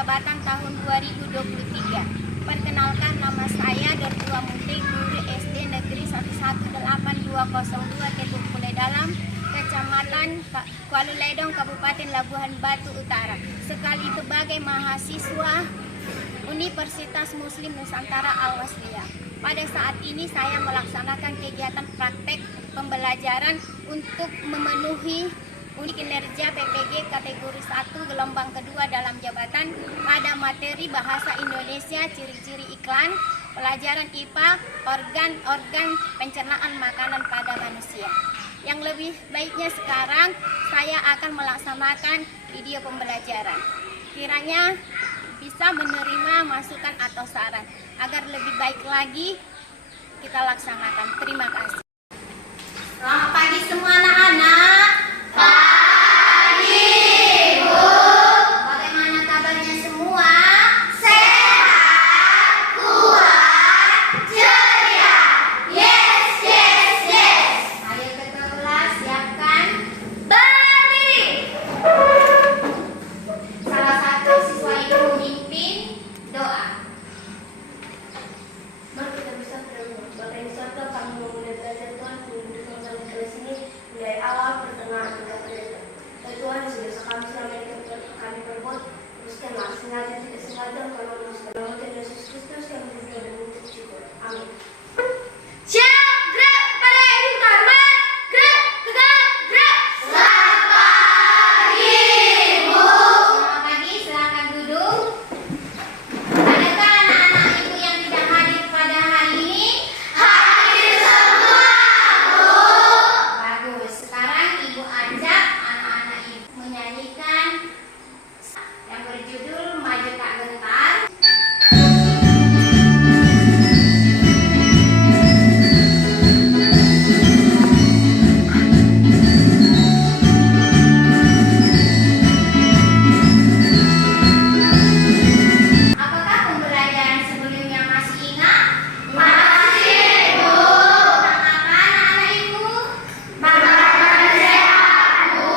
jabatan tahun 2023. Perkenalkan, nama saya Dertua Munti, guru SD Negeri 11802 Ketuk Pule Dalam, Kecamatan Kuala Ledong, Kabupaten Labuhan Batu Utara. Sekali sebagai mahasiswa Universitas Muslim Nusantara Al-Wasliyah. Pada saat ini saya melaksanakan kegiatan praktek pembelajaran untuk memenuhi unit kinerja PPG kategori 1 gelombang kedua dalam jabatan pada materi bahasa Indonesia, ciri-ciri iklan, pelajaran IPA, organ pencernaan makanan pada manusia. Yang lebih baiknya sekarang saya akan melaksanakan video pembelajaran. Kiranya bisa menerima masukan atau saran agar lebih baik lagi kita laksanakan. Terima kasih. Selamat pagi semua anak-anak. Pagi, Bu. Bagaimana kabarnya semua? Sehat, kuat, ceria. Yes, yes, yes. Ayo ke kelas, siapkan. Berdiri. Salah satu siswa itu memimpin doa. Mari kita bisa berdoa. Bapak Ibu Saudara, kami memulai belajar Tuhan menunjukkan kami kelas ini mulai awal pertengahan hingga akhir. Dan Tuhan sudah kami selama ini kami berbuat, teruskanlah sengaja tidak sengaja kalau meneruskan nama Tuhan Yesus Kristus yang berdoa dan mengucap syukur. Amin. Siap, gerak pada ibu karma, gerak, tegak, gerak. Selamat pagi, Bu. Selamat pagi, silakan duduk. Adakah anak-anak ibu yang tidak hadir pada hari ini? Hadir semua, Bu. Bagus. Sekarang ibu ajak anak-anak ibu menyanyikan yang berjudul Maju Tak Gentar. Apakah pembelajaran sebelumnya masih ingat? Masih, Bu. Tentang apa anak-anak ibu? Makanan sehat, Bu.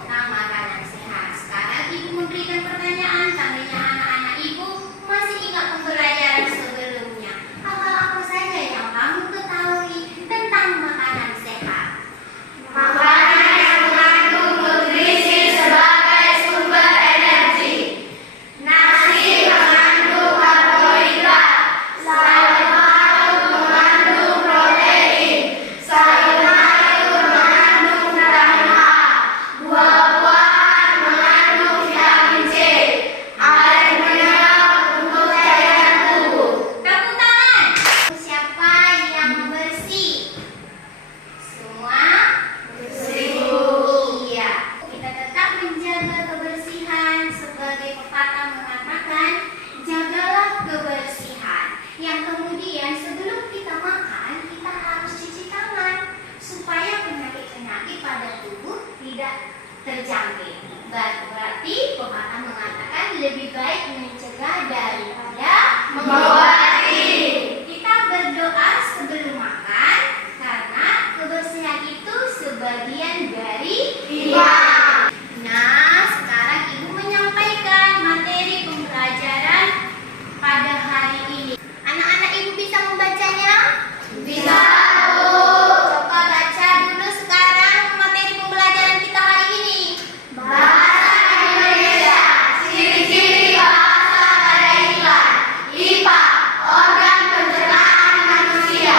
Tentang makanan sehat. Sekarang ibu memberikan pertanyaan. Tandanya anak-anak ibu masih ingat pembelajaran sebelumnya. Hal-hal apa saja yang kamu ketahui tentang makanan sehat? Makanan yang mengandung nutrisi sebagai sumber energi. Nasi mengandung karbohidrat, sayur mayur mengandung protein, sayur mayur mengandung vitamin A, buah-buahan mengandung vitamin C, air mineral untuk cairan tubuh. Tepuk tangan. Siapa yang bersih? Semua bersih. Iya. Kita tetap menjaga kebersihan. Sebagai pepatah mengatakan, jagalah kebersihan. Yang kemudian sebelum kita makan, kita harus cuci tangan supaya penyakit-penyakit pada tubuh tidak terjangkit. Berarti pepatah mengatakan lebih baik mencegah daripada mengobati. Kita berdoa sebelum makan karena kebersihan itu sebagian dari iman. Nah, sekarang ibu menyampaikan materi pembelajaran pada hari ini. Anak-anak ibu bisa membacanya? Bisa, Bu. Coba baca dulu sekarang materi pembelajaran kita hari ini. Bahasa Indonesia, ciri-ciri bahasa pada iklan. IPA, organ pencernaan manusia.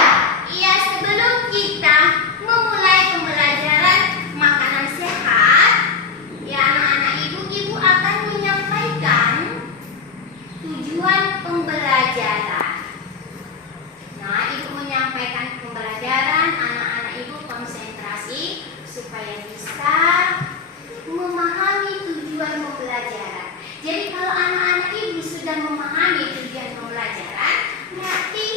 Iya, sebelum kita memulai pembelajaran makanan sehat, ya anak-anak ibu akan menyampaikan tujuan pembelajaran. Nah, ibu menyampaikan pembelajaran, anak-anak ibu konsentrasi supaya bisa memahami tujuan pembelajaran. Jadi kalau anak-anak ibu sudah memahami tujuan pembelajaran, berarti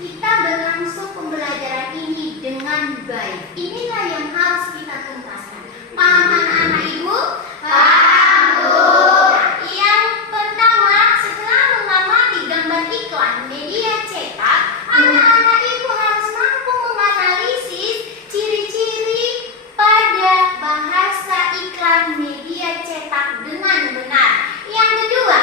kita berlangsung pembelajaran ini dengan baik. Inilah yang harus kita tuntaskan. Paham anak-anak ibu? Paham, Bu. Nah, yang pertama, setelah mengamati gambar iklan media cetak, anak-anak ibu harus mampu menganalisis ciri-ciri pada bahasa iklan media cetak dengan benar. Yang kedua,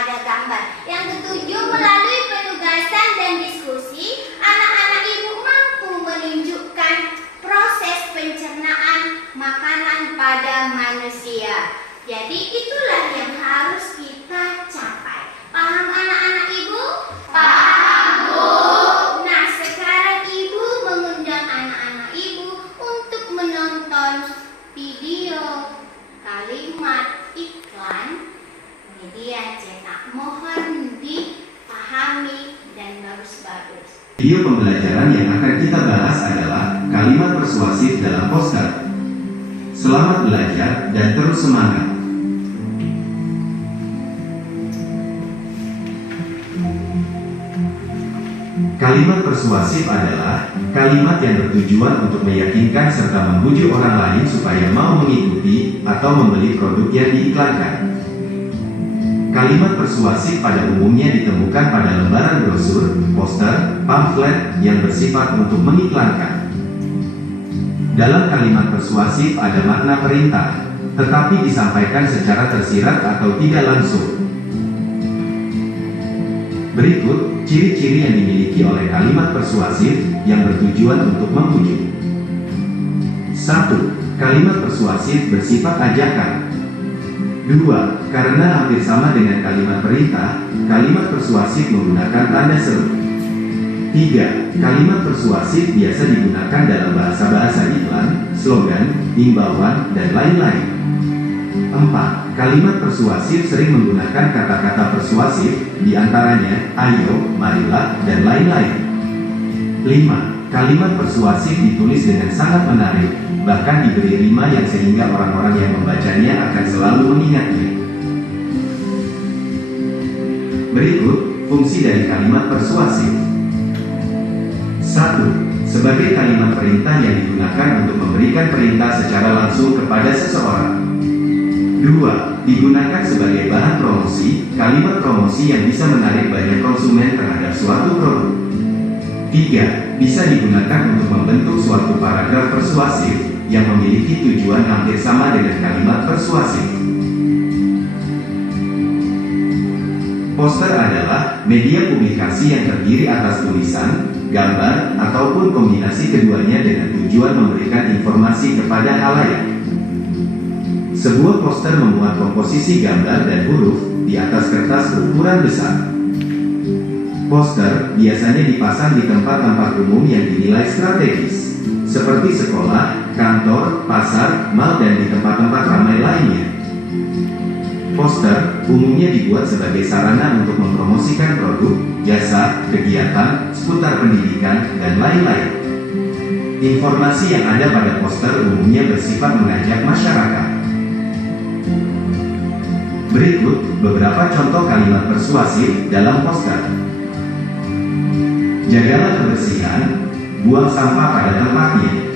pada gambar. Yang ketujuh, melalui penugasan dan diskusi, anak-anak ibu mampu menunjukkan proses pencernaan makanan pada manusia. Jadi itulah yang harus kita capai. Paham anak-anak ibu? Paham, Bu. Nah, sekarang ibu mengundang anak-anak ibu untuk menonton video kalimat iklan media cetak. Mohon dipahami dan bagus-bagus. Video pembelajaran yang akan kita bahas adalah kalimat persuasif dalam poster. Selamat belajar dan terus semangat. Kalimat persuasif adalah kalimat yang bertujuan untuk meyakinkan serta membujuk orang lain supaya mau mengikuti atau membeli produk yang diiklankan. Kalimat persuasif pada umumnya ditemukan pada lembaran brosur, poster, pamflet yang bersifat untuk mengiklankan. Dalam kalimat persuasif ada makna perintah, tetapi disampaikan secara tersirat atau tidak langsung. Berikut ciri-ciri yang dimiliki oleh kalimat persuasif yang bertujuan untuk membujuk. 1. Kalimat persuasif bersifat ajakan. 2. Karena hampir sama dengan kalimat perintah, kalimat persuasif menggunakan tanda seru. 3. Kalimat persuasif biasa digunakan dalam bahasa-bahasa iklan, slogan, himbauan, dan lain-lain. 4. Kalimat persuasif sering menggunakan kata-kata persuasif, diantaranya ayo, marilah, dan lain-lain. 5. Kalimat persuasif ditulis dengan sangat menarik, bahkan diberi rima yang sehingga orang-orang yang membacanya akan selalu mengingatnya. Berikut fungsi dari kalimat persuasif. 1. Sebagai kalimat perintah yang digunakan untuk memberikan perintah secara langsung kepada seseorang. 2. Digunakan sebagai bahan promosi, kalimat promosi yang bisa menarik banyak konsumen terhadap suatu produk. 3. Bisa digunakan untuk membentuk suatu paragraf persuasif yang memiliki tujuan hampir sama dengan kalimat persuasif. Poster adalah media publikasi yang terdiri atas tulisan, gambar, ataupun kombinasi keduanya dengan tujuan memberikan informasi kepada khalayak. Sebuah poster memuat komposisi gambar dan huruf di atas kertas berukuran besar. Poster biasanya dipasang di tempat-tempat umum yang dinilai strategis, seperti sekolah, kantor, pasar, mal, dan di tempat-tempat ramai lainnya. Poster umumnya dibuat sebagai sarana untuk mempromosikan produk, jasa, kegiatan, seputar pendidikan, dan lain-lain. Informasi yang ada pada poster umumnya bersifat mengajak masyarakat. Berikut beberapa contoh kalimat persuasif dalam poster. Jagalah kebersihan, buang sampah pada tempatnya.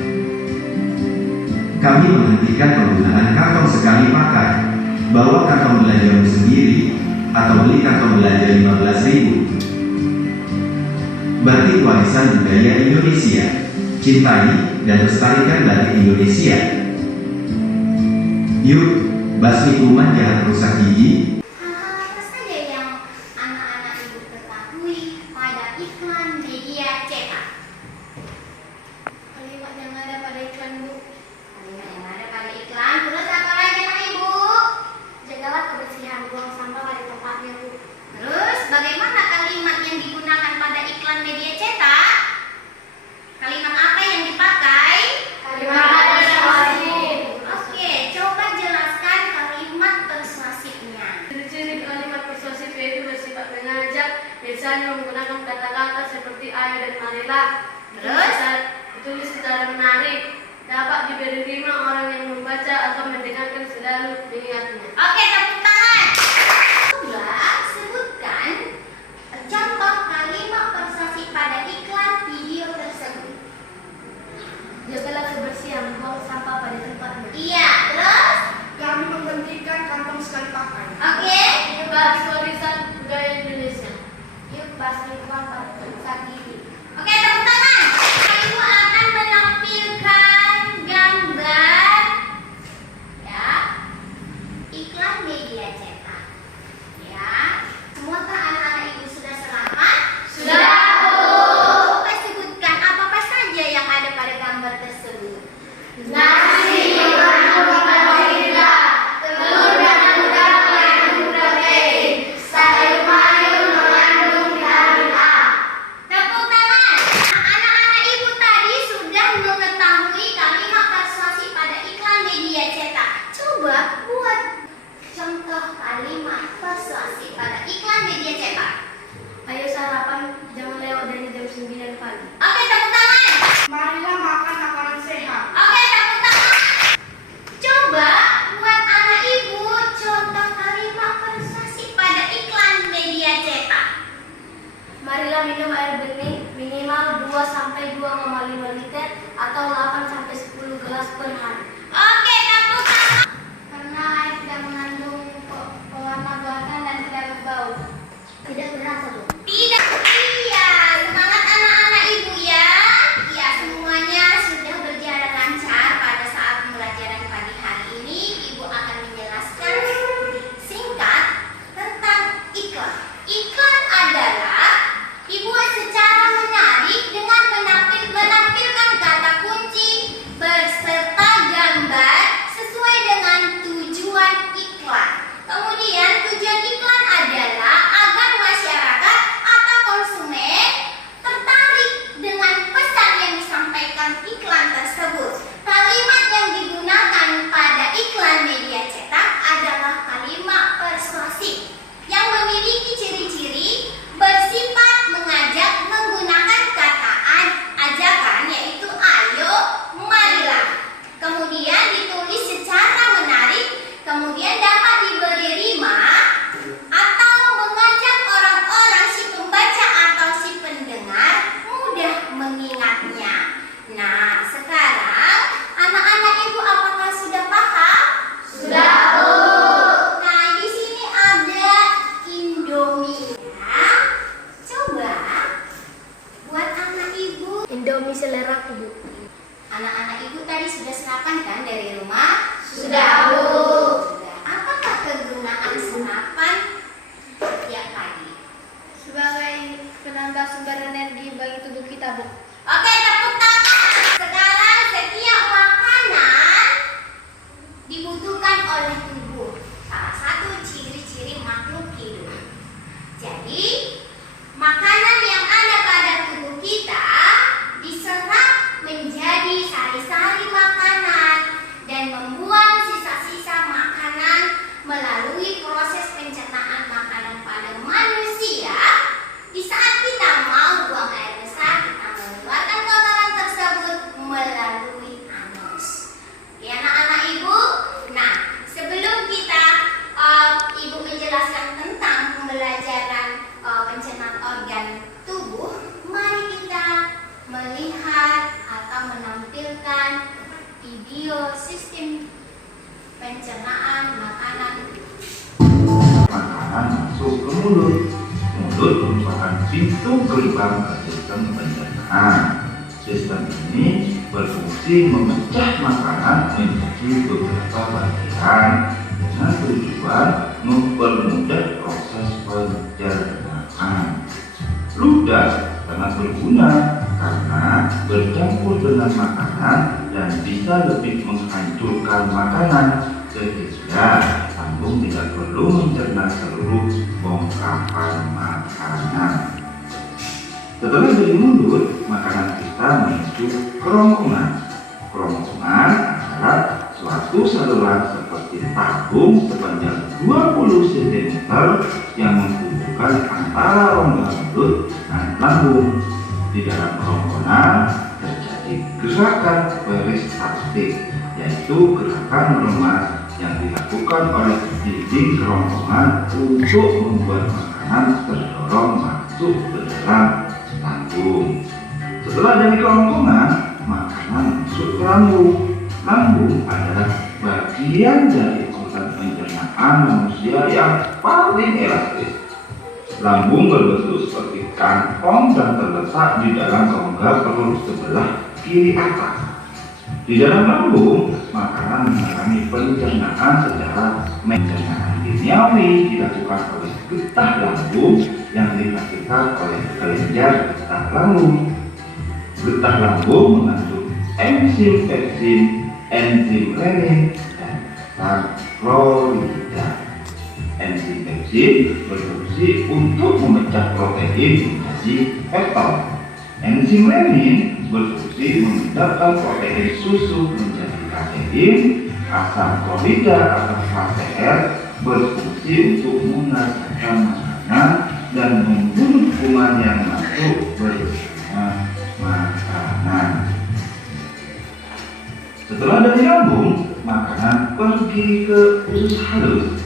Kami menghentikan penggunaan kantong sekali pakai. Bawa kantong belanjamu sendiri, atau beli kantong belanja 15.000. Batik warisan budaya Indonesia. Cintai dan lestarikan batik Indonesia. Yuk, basmi kuman jangan rusak gigi. Hal-hal apa saja yang anak-anak ibu ketahui pada iklan media cetak? Kalimat yang ada pada iklan, Bu. Kalimat yang ada pada iklan. Terus apa lagi anak ibu? Jagalah kebersihan, buang sampah pada tempatnya, Bu. Terus bagaimana kalimat yang digunakan pada iklan media cetak? Kalimat apa yang dipakai? Kalimat persuasif. Oke, coba jelaskan kalimat persuasifnya. Ciri-ciri kalimat persuasif yaitu bersifat mengajak, biasanya menggunakan kata-kata seperti ayo dan marilah. Terus? Ditulis secara menarik, dapat diberi rima orang yang membaca atau mendengarkan selalu mengingatnya. Oke, tepuk tangan. Coba sebutkan contoh kalimat persuasif pada iklan video tersebut. Jagalah kebersihan, buang sampah pada tempatnya. Iya, terus? Kami menghentikan kantong sekali pakai. Oke. Baris warisan budaya Indonesia. Yuk, basmi kuman pada tempat gigi. Oke, tepuk tangan. Ibu akan menampilkan gambar ya iklan media dari jam 9 pagi. Oke, tepuk tangan. Marilah makan makanan sehat. Oke, tepuk tangan. Coba buat anak ibu contoh kalimat persuasif pada iklan media cetak. Marilah minum air bening minimal 2-2,5 liter atau 8-10 gelas per hari. Oke, tepuk tangan. Karena air tidak mengandung pewarna buatan dan tidak berbau. Tidak berasa, Bu. Tidak, iya. Semangat anak-anak ibu ya. Ya, semuanya sudah berjalan lancar. Pada saat pembelajaran pagi hari ini, ibu akan menjelaskan singkat tentang iklan. Iklan adalah dibuat secara menarik dengan menampilkan kata kunci beserta gambar sesuai dengan tujuan iklan. Kemudian tujuan iklan adalah agar masyarakat atau konsumen tertarik dengan pesan yang disampaikan iklan tersebut. Kalimat yang digunakan pada iklan media cetak adalah kalimat persuasif yang memiliki ciri-ciri bersifat mengajak menggunakan kata ajakan, yaitu ayo, marilah. Kemudian ditulis secara menarik, kemudian dapat diberi rima atau mengajak orang-orang si pembaca atau si pendengar mudah mengingatnya. Nah, sekarang anak-anak ibu apakah sudah paham? Sudah, Bu. Nah, di sini ada Indomie. Coba buat anak ibu. Indomie selera Bu. Anak-anak ibu tadi sudah sarapan kan dari rumah? Sudah, Bu. Sudah. Apakah kegunaan sarapan setiap pagi? Sebagai penambah sumber energi bagi tubuh kita, Bu. Oke, tepuk tangan. Sekarang setiap makanan dibutuhkan oleh tubuh. Salah satu ciri-ciri makhluk hidup. Jadi, makanan yang ada pada tubuh kita diserap menjadi sari-sari makanan dan membuang sisa-sisa makanan melalui proses pencernaan makanan pada manusia. Di saat kita mau buang air besar, kita mengeluarkan kotoran tersebut melalui anus. Oke, anak-anak ibu. Nah, sebelum kita ibu menjelaskan tentang pembelajaran pencernaan organ tubuh, mari kita melihat atau menampilkan video sistem pencernaan makanan. Makanan masuk ke mulut. Mulut merupakan pintu gerbang ke sistem pencernaan. Sistem ini berfungsi memecah makanan menjadi beberapa bagian dengan tujuan mempermudah proses pencernaan. Ludah sangat berguna karena bercampur dengan makanan dan bisa lebih menghancurkan makanan, sehingga lambung tidak perlu mencerna seluruh bongkahan makanan. Setelah dari mulut, makanan kita menuju kerongkongan. Kerongkongan adalah suatu saluran seperti tabung sepanjang 20 cm yang menghubungkan antara rongga mulut dan lambung. Di dalam kerongkongan terjadi gerakan peristaltik, yaitu gerakan melemas yang dilakukan oleh dinding kerongkongan untuk membuat makanan terdorong masuk ke dalam lambung. Setelah dari kerongkongan, makanan masuk ke lambung. Lambung adalah bagian dari organ pencernaan manusia yang paling elastis. Lambung berbentuk seperti kantong dan terletak di dalam rongga perut sebelah kiri atas. Di dalam lambung, makanan mengalami pencernaan secara pencernaan kimiawi dilakukan oleh getah lambung yang dihasilkan oleh kelenjar getah lambung. Getah lambung mengandung enzim pepsin, enzim renin, dan saccharida. Enzim pepsin berfungsi untuk memecah protein menjadi peptid. Enzim renin berfungsi memecahkan protein susu menjadi kasein. Asam klorida atau HCl berfungsi untuk mengeluarkan makanan dan membunuh kuman yang masuk Setelah dari lambung, makanan pergi ke usus halus.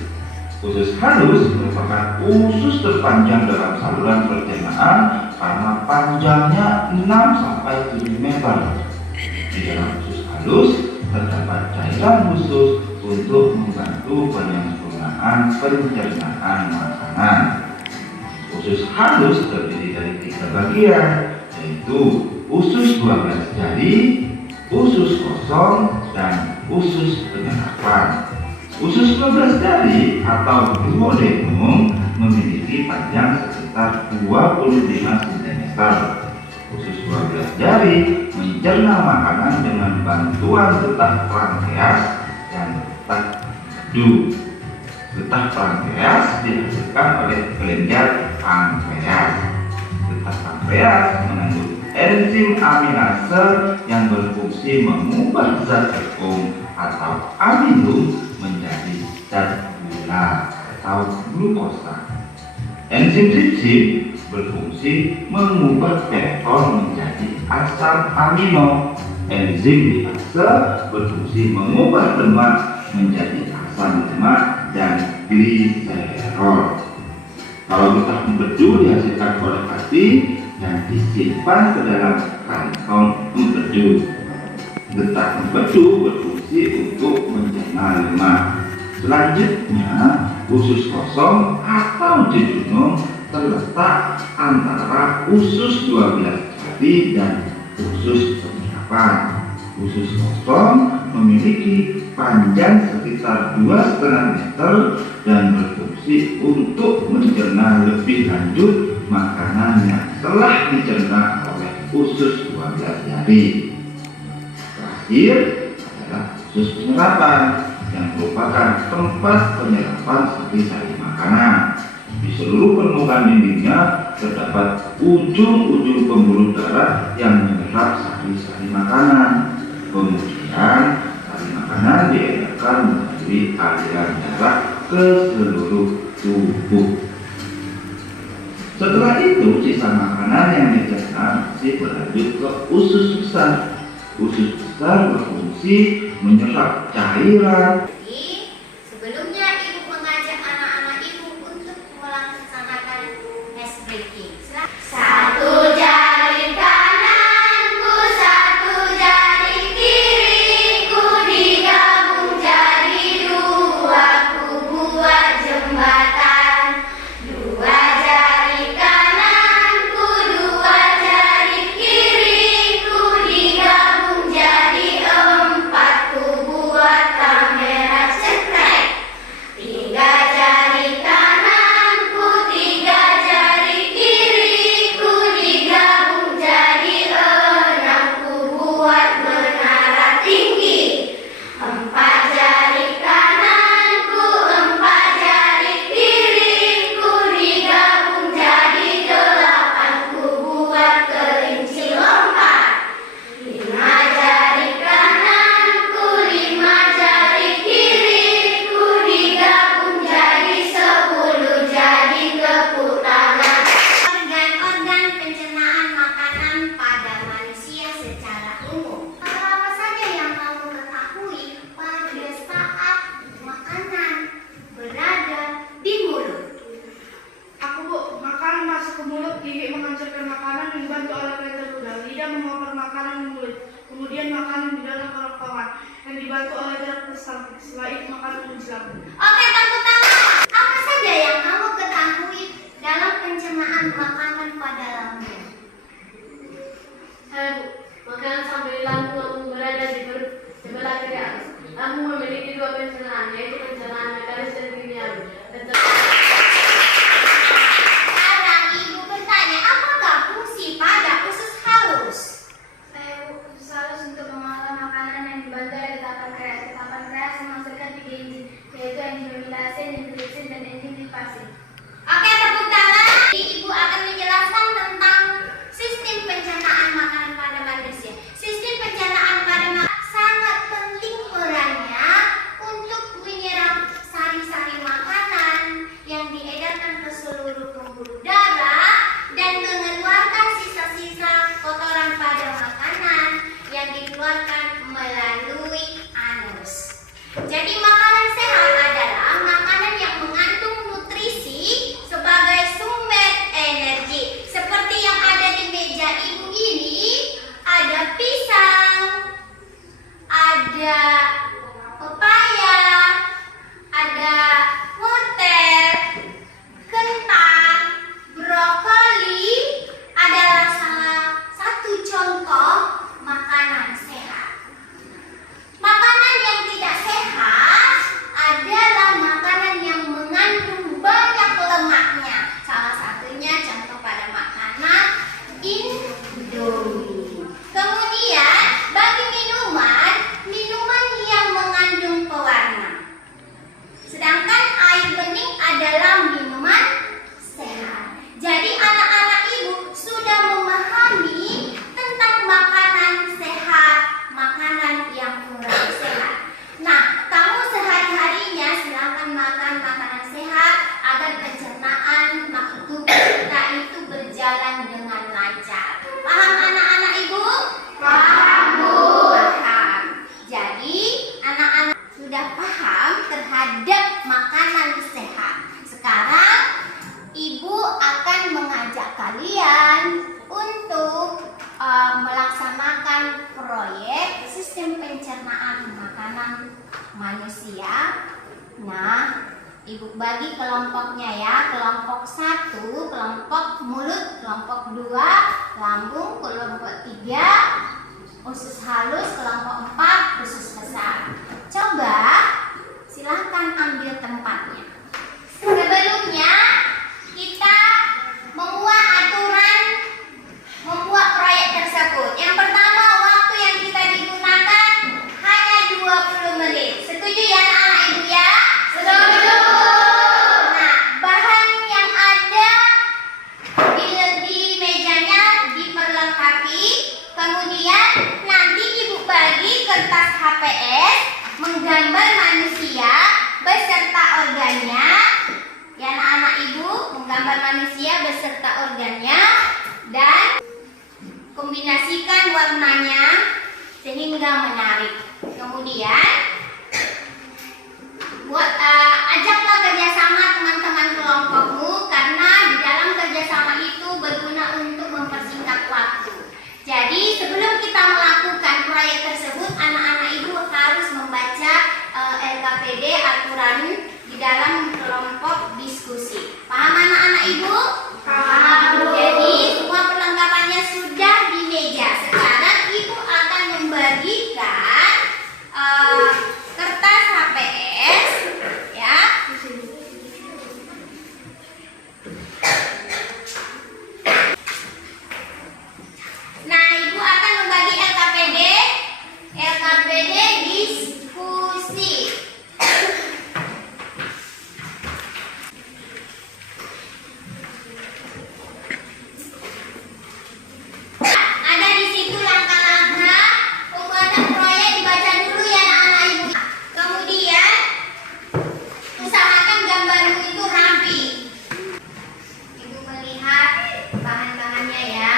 Usus halus merupakan usus terpanjang dalam saluran pencernaan karena panjangnya 6-7 meter. Di dalam usus halus terdapat cairan khusus untuk membantu penyempurnaan pencernaan makanan. Usus halus terdiri dari 3 bagian, yaitu usus 12 jari, usus kosong, dan usus penyerapan. Usus 12 jari atau duodenum memiliki panjang sekitar 25 cm. Usus 12 jari mencerna makanan dengan bantuan getah pankreas dan getah madu. Getah pankreas dihasilkan oleh kelenjar pankreas. Getah pankreas mengandung enzim aminase yang berfungsi mengubah zat tepung atau amino menjadi zat gula atau glukosa. Enzim tripsin berfungsi mengubah keton menjadi asam amino. Enzim liase berfungsi mengubah lemak menjadi asam lemak dan gliserol. Kalau getah empedu dihasilkan oleh hati dan disimpan ke dalam kantong empedu. Getah empedu berfungsi untuk mencerna lemak. Selanjutnya, usus kosong atau jejunum terletak antara usus 12 jari dan usus penyerapan. Usus kosong memiliki panjang sekitar 2,5 meter dan berfungsi untuk mencerna lebih lanjut makanan yang telah dicerna oleh usus 12 jari. Terakhir adalah usus penyerapan yang merupakan tempat penyerapan sari-sari makanan. Di seluruh permukaan dindingnya terdapat ujung-ujung pembuluh darah yang menyerap sari-sari makanan. Kemudian sari makanan diedarkan melalui aliran darah ke seluruh tubuh. Setelah itu sisa makanan yang dicerna masih berlanjut ke usus besar. Usus besar berfungsi menyerap cairan. Sebelumnya ibu mengajak anak-anak ibu untuk melaksanakan ice breaking. Satu jari kananku, satu jari kiriku, digabung jadi 2, ku buat jembatan. 2 jari kananku, 2 jari kiriku, digabung jadi 4, ku buat kamera cekrek. 3 jari kananku, 3 jari kiriku, digabung jadi 6, ku buat menara tinggi. 4 jari kananku, 4 jari kiriku, digabung jadi 8, ku buat kelinci lompat. 5 jari kananku, 5 jari kiriku, digabung jadi 10, jadi tepuk tangan. Organ-organ pencernaan makanan pada manusia secara umum. Apa saja yang kamu ketahui pada saat makanan berada di mulut? Aku bu, makanan masuk ke mulut, gigi menghancurkan makanan dibantu oleh filter udara, lidah memomper makanan di mulut, kemudian makanan di dalam kerongkongan yang dibantu oleh darah pesam. Setelah itu makanan menjelang. Oke, tepuk tangan. Apa saja yang kamu ketahui dalam pencernaan makanan pada lambung? Bu, makanan sampai lambung berada di sebelah kiri atas. Lambung memiliki 2 pencernaan, yaitu pencernaan mekanis dan kimiawi. Sekarang ibu bertanya, apakah fungsi pada usus halus? Usus halus untuk mengolah makanan yang dibantu oleh getah pankreas. Getah pankreas menghasilkan 3 enzim, yaitu enzim amilase, enzim tripsin, dan enzim lipasin. Oke, Ibu akan mengajak kalian untuk melaksanakan proyek sistem pencernaan makanan manusia. Nah, Ibu bagi kelompoknya ya. Kelompok 1, kelompok mulut, kelompok 2, lambung, kelompok 3, usus halus, kelompok 4, usus besar. Coba silahkan ambil tempatnya. Sebelumnya kita membuat aturan, membuat proyek tersebut. Yang pertama, waktu yang kita digunakan hanya 20 menit. Setuju ya anak-anak ibu ya? Setuju. Nah, bahan yang ada di mejanya diperlengkapi. Kemudian nanti ibu bagi kertas HPS menggambar manusia beserta organnya. Ya anak-anak ibu, menggambar manusia beserta organnya dan kombinasikan warnanya sehingga menarik. Kemudian ajaklah kerjasama teman-teman kelompokmu, karena di dalam kerjasama itu berguna untuk mempersingkat waktu. Jadi sebelum kita melakukan proyek tersebut, anak-anak ibu harus membaca LKPD aturan di dalam kelompok diskusi. Paham anak-anak ibu? Paham. Jadi semua perlengkapannya sudah di meja. Sekarang ibu akan membagikan kertas HPS ya. Nah, ibu akan membagi LKPD diskusi. Ada di situ langkah-langkah pembuatan proyek, dibaca dulu ya anak-anak ibu. Kemudian usahakan gambarmu itu rapi. Ibu melihat bahan-bahannya ya.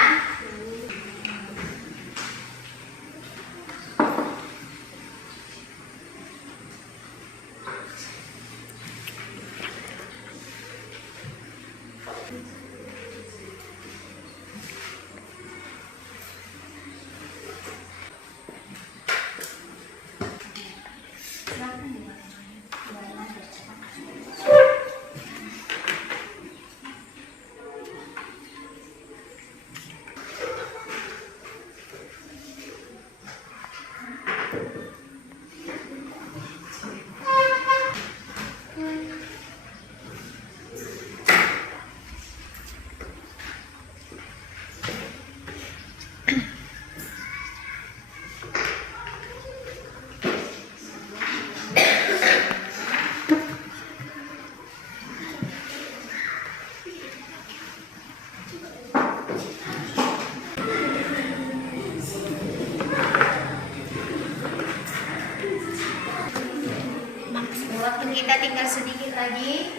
Waktu kita tinggal sedikit lagi.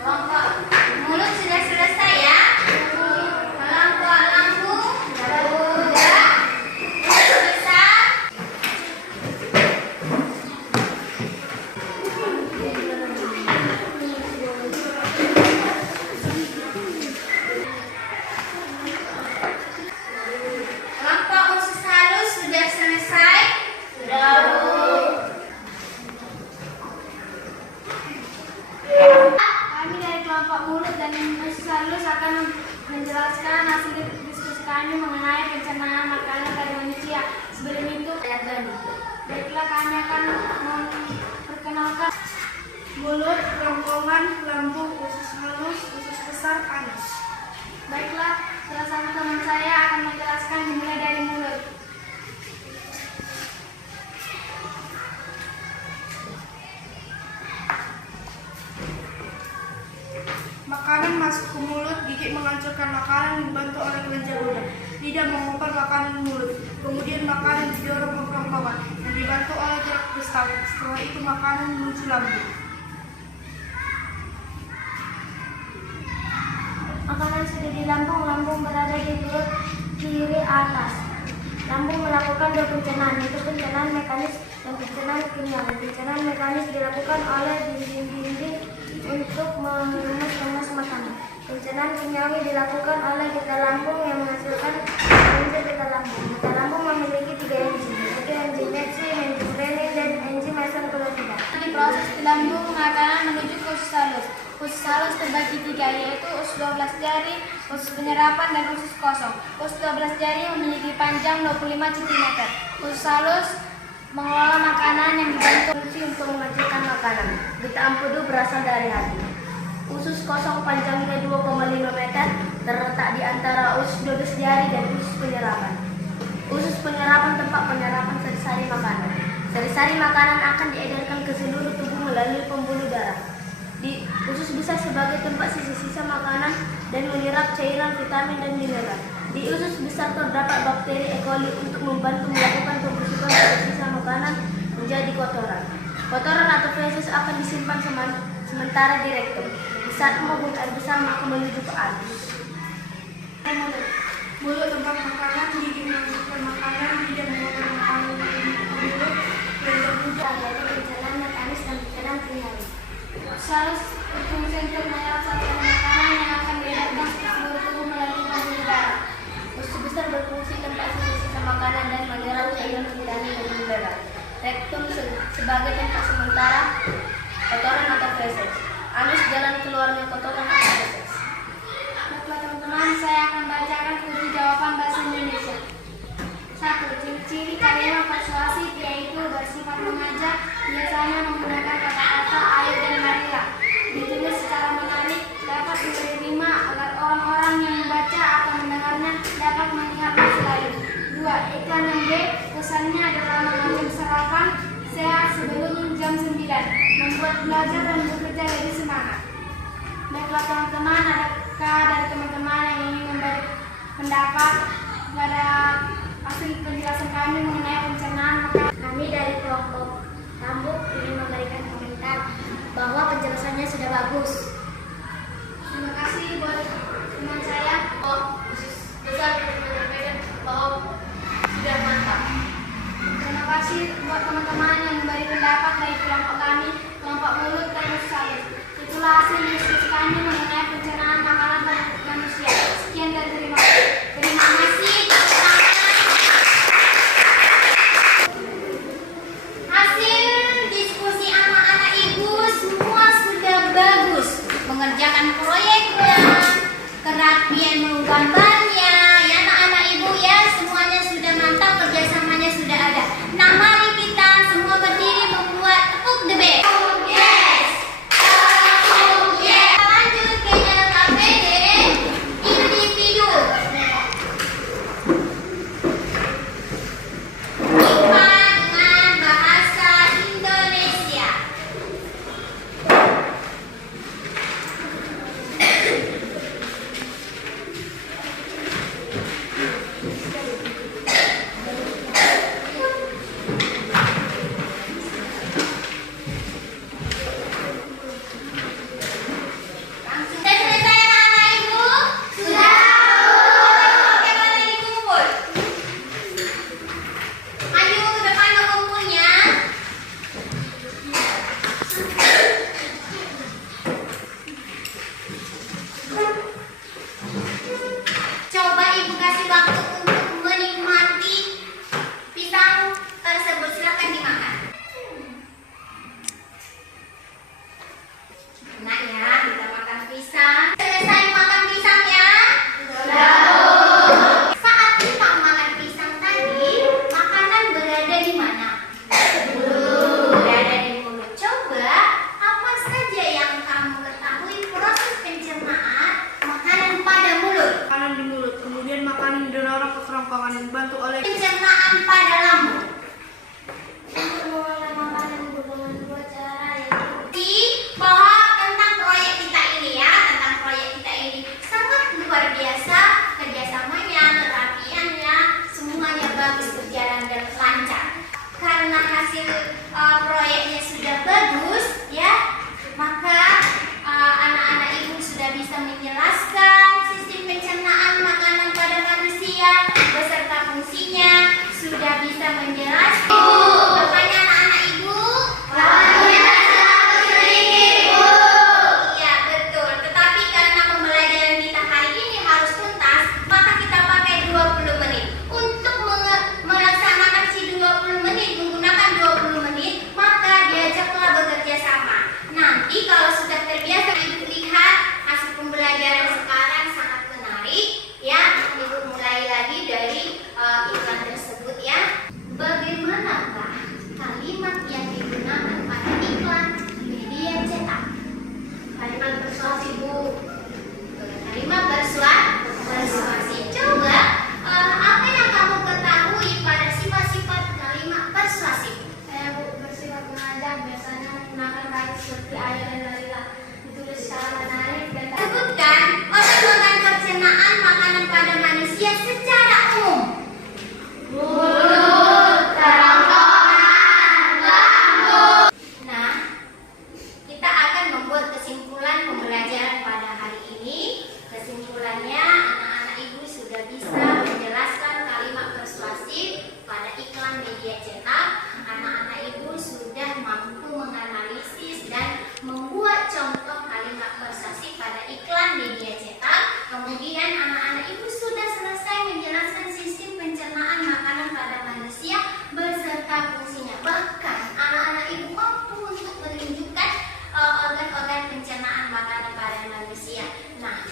Kelompok mulut sudah selesai ya. Kelompok lambung sudah. Usus besar. Kelompok usus halus sudah selesai. Kami dari kelompok mulut dan usus halus akan menjelaskan hasil diskusi kami mengenai pencernaan makanan dari manusia. Sebelum itu, baiklah kami akan memperkenalkan mulut, kerongkongan, lambung, usus halus, usus besar, anus. Baiklah, salah satu teman saya akan menjelaskan dimulai dari mulut. Makanan masuk ke mulut, gigi menghancurkan makanan dibantu oleh kelenjar ludah. Lidah mengumpat makanan mulut. Kemudian makanan didorong ke kerongkongan yang dibantu oleh gerak pesawat. Setelah itu makanan menuju lambung. Makanan sudah di lambung, lambung berada di perut kiri atas. Lambung melakukan dua pencernaan, yaitu pencernaan mekanis dan pencernaan kimiawi. Pencernaan mekanis dilakukan oleh dinding-dinding untuk merumus makanan. Pencernaan kimiawi dilakukan oleh getah lambung yang menghasilkan enzim getah lambung. Getah lambung memiliki 3 enzim, yaitu enzim metsin, enzim renin, dan enzim isonucleotida. Diproses di lambung, makanan menuju ke usus halus. Usus halus terbagi 3, yaitu usus 12 jari, usus penyerapan, dan usus kosong. Usus 12 jari memiliki panjang 25 cm. Usus halus mengolah makanan yang dibantu Fungsi untuk menghasilkan makanan. Getah empedu berasal dari hati. Usus kosong panjangnya 2,5 meter terletak di antara usus 12 jari dan usus penyerapan. Usus penyerapan tempat penyerapan sari-sari makanan. Sari-sari makanan akan diedarkan ke seluruh tubuh melalui pembuluh darah. Di usus bisa sebagai tempat sisa-sisa makanan dan menyerap cairan, vitamin, dan mineral. Di usus besar terdapat bakteri E. coli untuk membantu melakukan pembusukan sisa makanan menjadi kotoran. Kotoran atau feses akan disimpan sementara di rektum. Di saat membuang air besar maka menuju ke anus. Mulut tempat makanan, gigi memasukkan makanan, lidah mengeluarkan makanan dari mulut, dan terbuka. Yaitu pencernaan mekanis dan pencernaan kimiawi. Salus berfungsi untuk menyerap saluran makanan yang akan diedarkan ke seluruh tubuh melalui pembuluh darah. Usus besar berfungsi tempat sisa-sisa makanan dan menyerap cairan, vitamin, dan mineral. Rektum sebagai tempat sementara kotoran atau feses. Anus jalan keluarnya kotoran atau feses. Baiklah teman-teman, saya akan bacakan kunci jawaban bahasa Indonesia. 1. Ciri-ciri kalimat persuasif yaitu bersifat mengajak, biasanya menggunakan kata-kata ayo dan marilah. Ditulis secara menarik, dapat diterima agar orang-orang yang membaca atau mendengarnya dapat mengingatnya selalu. 2. Iklan yang B, pesannya adalah mengajak sarapan sehat sebelum jam 9, membuat belajar dan bekerja lebih semangat. Baiklah teman-teman, adakah dari teman-teman yang ingin memberi pendapat pada hasil penjelasan kami mengenai pencernaan makanan? Kami dari kelompok Rambut ingin memberikan komentar bahwa penjelasannya sudah bagus. Terima kasih buat teman saya. Besar menyampaikan bahwa sudah mantap. Terima kasih buat teman-teman yang memberi pendapat dari kelompok kami, kelompok mulut dan usus. Itulah hasil diskusi kami mengenai pencernaan makanan pada manusia. Sekian dan terima kasih. Terima kasih. Hasil diskusi anak-anak ibu semua sudah bagus. Mengerjakan proyeknya, kerapian menggambarnya, ya anak-anak ibu ya, semuanya sudah mantap, kerjasamanya sudah ada. Nah mari kita semua berdiri membuat tepuk the best. Yes, yes. Lanjut ke KPD individu. IPA dengan bahasa Indonesia. Langsung selesai anak-anak ibu? Sudah. Oke, mari dikumpul. Maju ke depan kumpulnya. Coba ibu kasih waktu untuk menikmati pisang tersebut. Silakan dimakan. Nah ya, kita makan pisang. Selesai makan pisang ya? Sudah. Saat kita makan pisang tadi, makanan berada di mana? Berada di mulut. Coba, apa saja yang kamu ketahui proses pencernaan makanan pada mulut? Makanan di mulut, kemudian makanan didorong ke kerongkongan yang dibantu oleh Pencernaan pada lambung. Untuk mengolah makanan dengan dua cara yaitu Bahwa tentang proyek kita ini ya, tentang proyek kita ini sangat luar biasa, kerjasamanya, kerapiannya, semuanya bagus berjalan dan lancar. Karena hasil proyeknya sudah bagus ya, maka anak-anak ibu sudah bisa menjelaskan, bisa menjelaskan. Pertanyaan anak ibu? Waktunya 100 menit, Bu. Iya, betul. Tetapi karena pembelajaran kita hari ini harus tuntas, maka kita pakai 20 menit. Untuk melaksanakan si 20 menit, menggunakan 20 menit, maka diajaklah bekerja sama. Nanti kalau sudah terbiasa, ibu lihat hasil pembelajaran sekarang sangat menarik. Ya, ibu mulai lagi dari iklan tersebut ya. Bagaimanakah kalimat yang digunakan pada iklan media cetak? Kalimat persuasi, Bu. Kalimat persuasi. Coba apa yang kamu ketahui pada sifat-sifat kalimat persuasif? Bu, bersifat mengajak, biasanya menggunakan kata seperti ayah dan lila, ditulis secara menarik dan Sebutkan organ-organ pencernaan makanan pada manusia secara umum. mulut, kerongkongan, lambung. Nah, kita akan membuat kesimpulan pembelajaran pada hari ini. Kesimpulannya, anak-anak ibu sudah bisa menjelaskan kalimat persuasif pada iklan media cetak. Anak-anak ibu sudah mampu menganalisis dan membuat contoh kalimat persuasif pada iklan media cetak. Kemudian anak-anak ibu sudah selesai menjelaskan sistem pencernaan makanan pada manusia beserta fungsinya. Bahkan anak-anak ibu mampu untuk menunjukkan organ-organ pencernaan makanan pada manusia. Nah,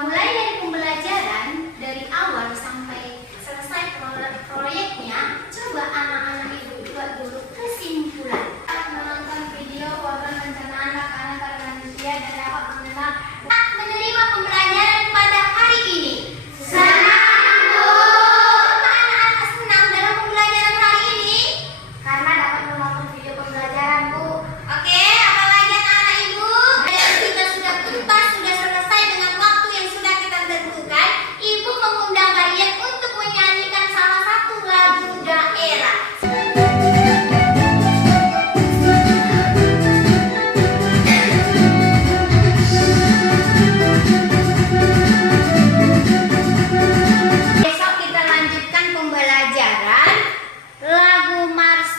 mulai dari pembelajaran dari awal sampai selesai proyeknya, coba anak-anak ibu buat dulu kesimpulan. Menonton video organ pencernaan makanan pada manusia dan dapat mengenal Menerima pembelajaran pada hari ini. senang, Bu, Apa anak-anak senang dalam pembelajaran hari ini? karena dapat menonton video pembelajaran, Bu. Oke, apalagi anak-anak ibu? Dan kita sudah tuntas, sudah selesai dengan waktu yang sudah kita tentukan. Ibu mengundang kalian untuk menyanyikan salah satu lagu daerah. Besok kita lanjutkan pembelajaran lagu Mars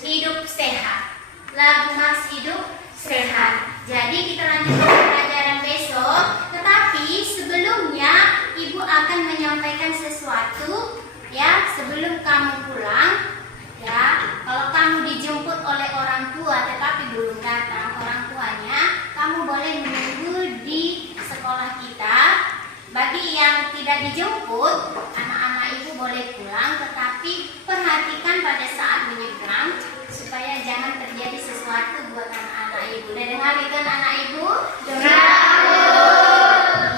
Hidup Sehat. Lagu Mars Hidup Sehat. Jadi kita lanjutkan pembelajaran besok. Tetapi sebelumnya ibu akan menyampaikan sesuatu ya sebelum kamu pulang. Ya, kalau kamu dijemput oleh orang tua tetapi belum datang orang tuanya, kamu boleh menunggu di sekolah kita. Bagi yang tidak dijemput, anak-anak ibu boleh pulang, tetapi perhatikan pada saat menyeberang supaya jangan terjadi sesuatu buat anak-anak ibu. Udah dengar itu anak ibu?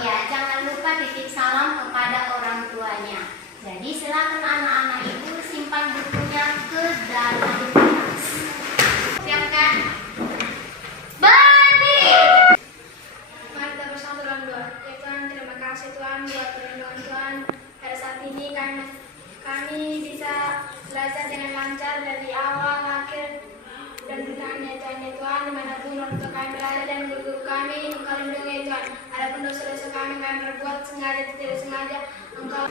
Iya, jangan lupa titip salam kepada orang tuanya. Jadi silakan anak-anak ibu simpan bukunya ke dalam tas. Siapkan? Berdiri! Mari kita bersama dalam doa. Ya Tuhan, terima kasih Tuhan buat perlindungan Tuhan. Pada saat ini kami bisa belajar dengan lancar dari awal akhir dan gunanya Tuhan. Ya Tuhan, dimanapun orang tua kami berada dan guru kami, Engkau lindungi Tuhan. Adapun dosa-dosa kami berbuat sengaja atau tidak sengaja, Engkau